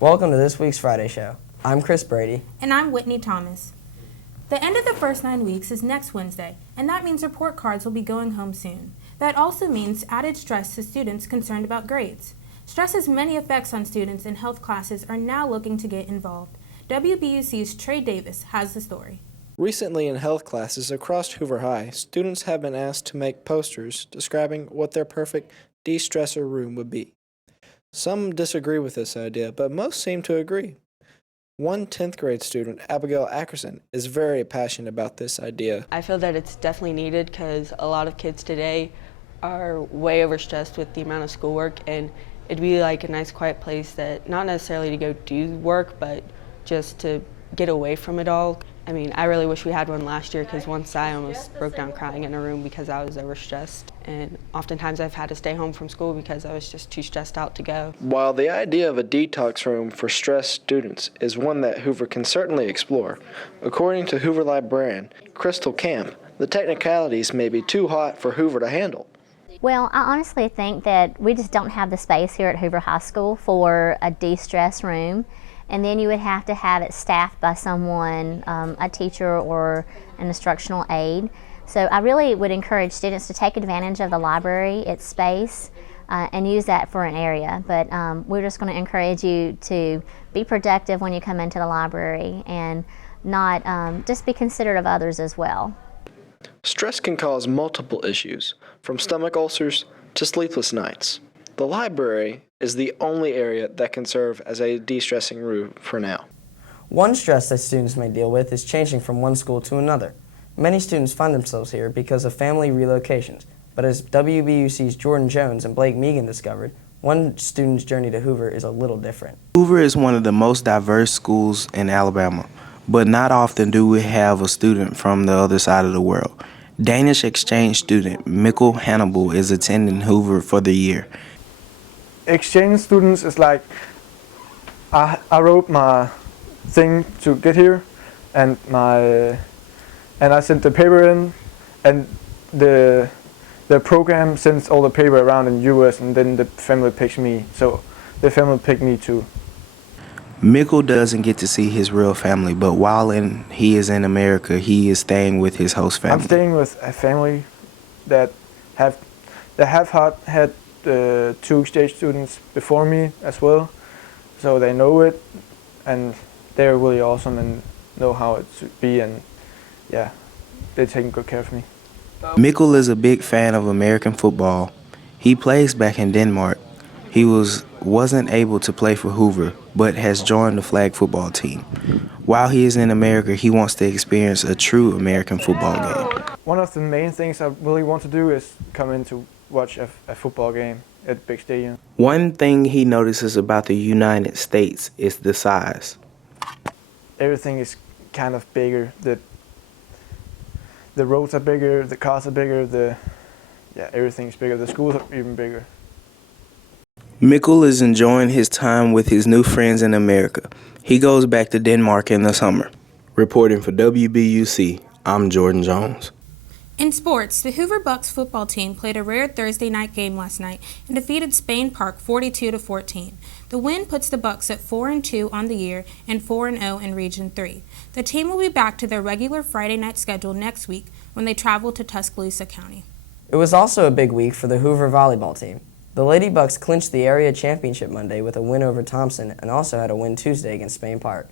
Welcome to this week's Friday Show. I'm Chris Brady. And I'm Whitney Thomas. The end of the first 9 weeks is next Wednesday, and that means report cards will be going home soon. That also means added stress to students concerned about grades. Stress has many effects on students, and health classes are now looking to get involved. WBUC's Trey has the story. Recently in health classes across Hoover High, students have been asked to make posters describing what their perfect de-stressor room would be. Some disagree with this idea, but most seem to agree. One 10th grade student, Abigail Ackerson, is very passionate about this idea. I feel that it's definitely needed because a lot of kids today are way overstressed with the amount of schoolwork, and it'd be like a nice quiet place that not necessarily to go do work, but just to get away from it all. I mean, I really wish we had one last year because once I almost broke down crying in a room because I was overstressed. And oftentimes I've had to stay home from school because I was just too stressed out to go. While the idea of a detox room for stressed students is one that Hoover can certainly explore, according to Hoover librarian Crystal Camp, the technicalities may be too hot for Hoover to handle. Well, I honestly think that we just don't have the space here at Hoover High School for a de-stress room. And then you would have to have it staffed by someone, a teacher or an instructional aide. So I really would encourage students to take advantage of the library, its space, and use that for an area. But we're just going to encourage you to be productive when you come into the library and not just be considerate of others as well. Stress can cause multiple issues, from stomach ulcers to sleepless nights. The library is the only area that can serve as a de-stressing room for now. One stress that students may deal with is changing from one school to another. Many students find themselves here because of family relocations, but as WBUC's Jordan Jones and Blake Megan discovered, one student's journey to Hoover is a little different. Hoover is one of the most diverse schools in Alabama, but not often do we have a student from the other side of the world. Danish exchange student Mikkel Hannibal is attending Hoover for the year. Exchange students is like I wrote my thing to get here, and I sent the paper in, and the program sends all the paper around in US, and then the family picks me. So the family picked me too. Mikkel doesn't get to see his real family, but while he is in America, he is staying with his host family. I'm staying with a family that have had 2 exchange students before me as well, so they know it, and they're really awesome and know how it should be, and yeah, they're taking good care of me. Mikkel is a big fan of American football. He plays back in Denmark. He wasn't able to play for Hoover, but has joined the flag football team. While he is in America, he wants to experience a true American football game. One of the main things I really want to do is come in to watch a football game at a big stadium. One thing he notices about the United States is the size. Everything is kind of bigger. The roads are bigger, the cars are bigger, everything's bigger. The schools are even bigger. Mikkel is enjoying his time with his new friends in America. He goes back to Denmark in the summer. Reporting for WBUC, I'm Jordan Jones. In sports, the Hoover Bucks football team played a rare Thursday night game last night and defeated Spain Park 42-14. The win puts the Bucks at 4-2 on the year and 4-0 in Region 3. The team will be back to their regular Friday night schedule next week when they travel to Tuscaloosa County. It was also a big week for the Hoover volleyball team. The Lady Bucks clinched the area championship Monday with a win over Thompson and also had a win Tuesday against Spain Park.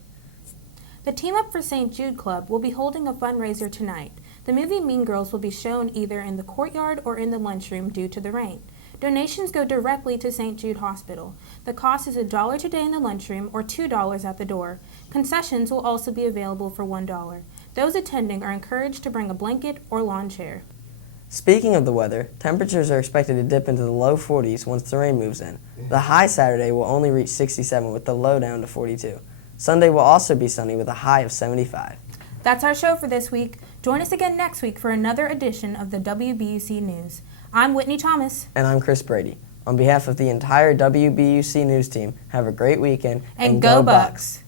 The Team Up for St. Jude Club will be holding a fundraiser tonight. The movie Mean Girls will be shown either in the courtyard or in the lunchroom due to the rain. Donations go directly to St. Jude Hospital. The cost is $1 today in the lunchroom or $2 at the door. Concessions will also be available for $1. Those attending are encouraged to bring a blanket or lawn chair. Speaking of the weather, temperatures are expected to dip into the low 40s once the rain moves in. The high Saturday will only reach 67 with the low down to 42. Sunday will also be sunny with a high of 75. That's our show for this week. Join us again next week for another edition of the WBUC News. I'm Whitney Thomas. And I'm Chris Brady. On behalf of the entire WBUC News team, have a great weekend and go Bucks!